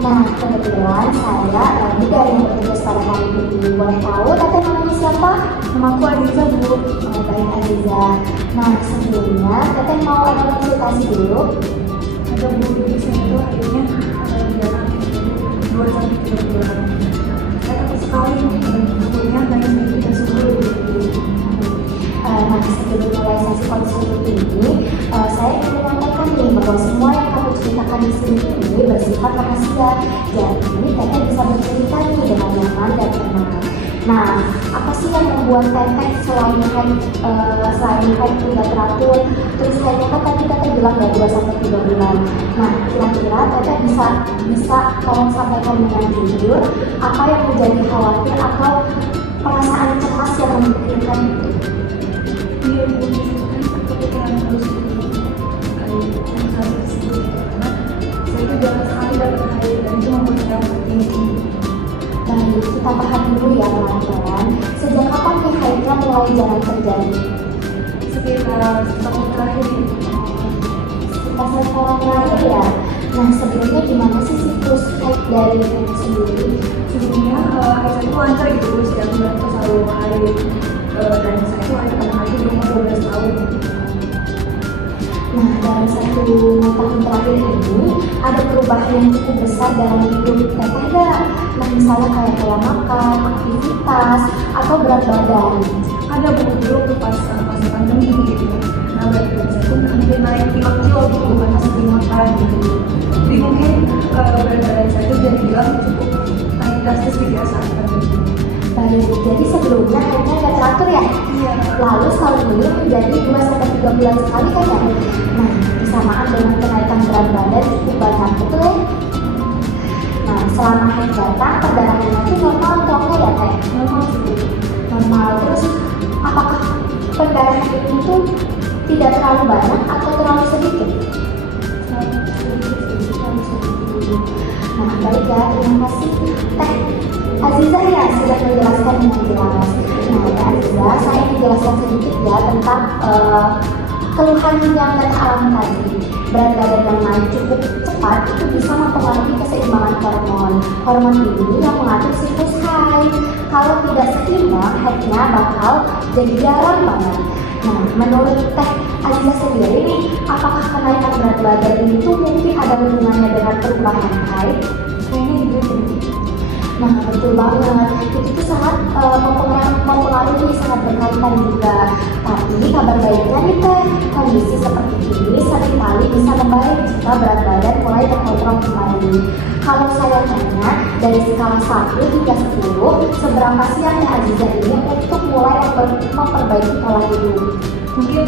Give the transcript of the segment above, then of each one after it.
Nah, kebetulan saya lagi dari yang bertugas pada hari ini. Boleh tahu Teteh namanya siapa? Namaku Aziza, Bu. Oh, baik Aziza. Nah, sebelumnya Teteh mau ada konsultasi dulu. Ada Bu, jadi saya itu akhirnya jalan 2 sampai 3 bulan. Saya takut sekali takutnya naik tinggi dan suhu. Nah, sebelum mulai sesi konsultasi ini, saya ingin menyampaikan nih bahwa semua yang kamu ceritakan di sini ini bersifat rahasia. Jadi, Teteh bisa bercerita nih dengan nyaman dan tenang. Nah, apa sih yang membuat Teteh selain haid tidak teratur, terus haidnya kan tadi Teteh bilang ya 2 sampai 3 bulan. Nah, kira-kira Teteh bisa tolong sampaikan dengan jujur apa yang menjadi khawatir atau perasaan cemas yang memikirkan itu? Iya, Bu, kan kepikiran harus harus tersebut karena saya itu jarang sekali dapat haid dan itu membuat saya overthinking. Baik, kita paham dulu ya teman-teman. Sejak kapan nih haidnya mulai jarang terjadi? Sekitar setahun terakhir ini. Sekitar setahun terakhir ya. Nah, sebelumnya gimana sih siklus haid dari Teteh sendiri? Sebelumnya saya itu lancar gitu, Bu, setiap bulan itu selalu haid. Dan saya itu haid karena haid di umur 12 tahun. Nah, dalam 1 tahun terakhir ini ada perubahan yang cukup besar dalam hidup Teteh nggak? Nah, misalnya kayak pola makan, aktivitas, atau berat badan. Ada Bu, dulu tuh pas pandemi gitu. Nah, berat badan saya pun hampir naik 5 kilo gitu karena sering makan gitu. Jadi mungkin berat badan saya itu bisa dibilang cukup naik drastis dibiasakan gitu. Baik, jadi sebelumnya haidnya nggak teratur ya? Iya. Lalu setahun ini menjadi 2 sampai 3 bulan sekali kan ya? Nah, bersamaan dengan kenaikan berat badan cukup banyak, betul ya? Nah, selama haid datang, perdarahannya itu normal atau enggak ya, Teh? Normal sih, Bu. Normal. Terus, apakah perdarahan itu tuh tidak terlalu banyak atau terlalu sedikit? Nah, baik ya, terima kasih Teh Aziza ya sudah menjelaskan dengan jelas. Nah, Teh Aziza, saya ingin jelaskan sedikit ya tentang keluhan yang Teteh alami tadi. Berat badan yang naik cukup cepat itu bisa mempengaruhi keseimbangan hormon. Hormon ini yang mengatur siklus haid. Kalau tidak seimbang, haidnya bakal jadi jarang banget. Nah, menurut Teh Aziza sendiri nih, apakah kenaikan berat badan itu mungkin ada hubungannya dengan perubahan haid? Kayaknya gitu. Nah, betul banget. Itu tuh sangat mempengaruhi, sangat berkaitan juga. Tapi kabar baiknya nih Teh, kondisi seperti ini seringkali bisa membaik jika berat badan mulai terkontrol kembali. Kalau saya tanya, dari skala 1 hingga 10, seberapa siap Teh Aziza ini untuk mulai memperbaiki pola hidup? Mungkin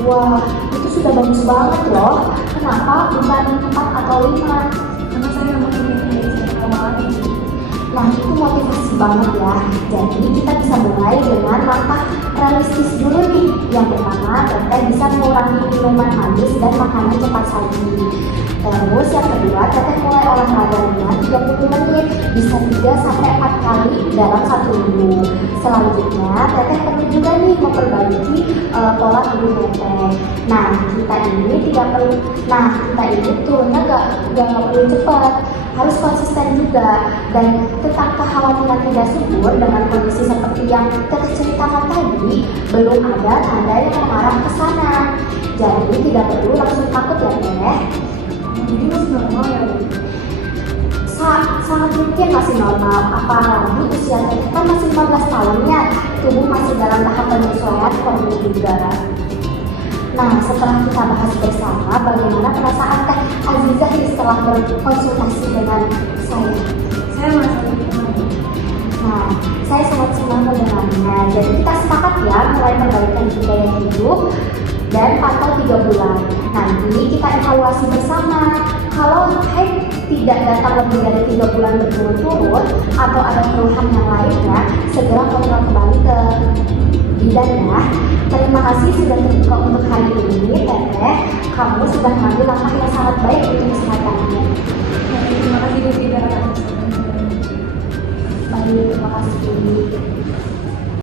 Wah, itu sudah bagus banget loh. Kenapa bukan 4 atau 5? karena saya memang ingin haid saya lagi. Nah, itu motivasi banget ya. Jadi kita bisa mulai dengan langkah realistis dulu nih. Yang pertama, Teteh bisa mengurangi minuman manis dan makanan cepat saji. Terus yang kedua, Teteh mulai olahraga ringan 30 menit, bisa 3 sampai 4 kali dalam 1 minggu. Selanjutnya, Teteh perlu juga nih memperbaiki pola hidup Teteh. Nah, kita ini turunnya nggak perlu cepat, harus konsisten juga. Dan tentang kekhawatiran tidak subur dengan kondisi seperti yang Teteh ceritakan tadi, belum ada tanda yang mengarah ke sana. Jadi tidak perlu langsung takut ya Teh. Jadi masih normal ya, Bu? Sangat mungkin masih normal, apalagi usia Teteh kan masih 15 tahunnya, tubuh masih dalam tahap penyesuaian hormon juga. Nah, setelah kita bahas bersama bagaimana perasaan Teh Aziza setelah berkonsultasi dengan saya. Saya merasa lebih tenang. Nah, saya sangat senang mendengarnya. Jadi kita sepakat ya mulai perbaikan gaya hidup dan pantau 3 bulan. Nanti kita evaluasi bersama. Kalau haid tidak datang lebih dari 3 bulan berturut-turut atau ada keluhan yang lainnya, segera kontrol kembali ke bidan ya. Terima kasih sudah terbuka untuk hari ini, Teteh. Kamu sudah mengambil langkah yang sangat baik untuk kesehatannya. Terima kasih Bu Fida. Baik, terima kasih.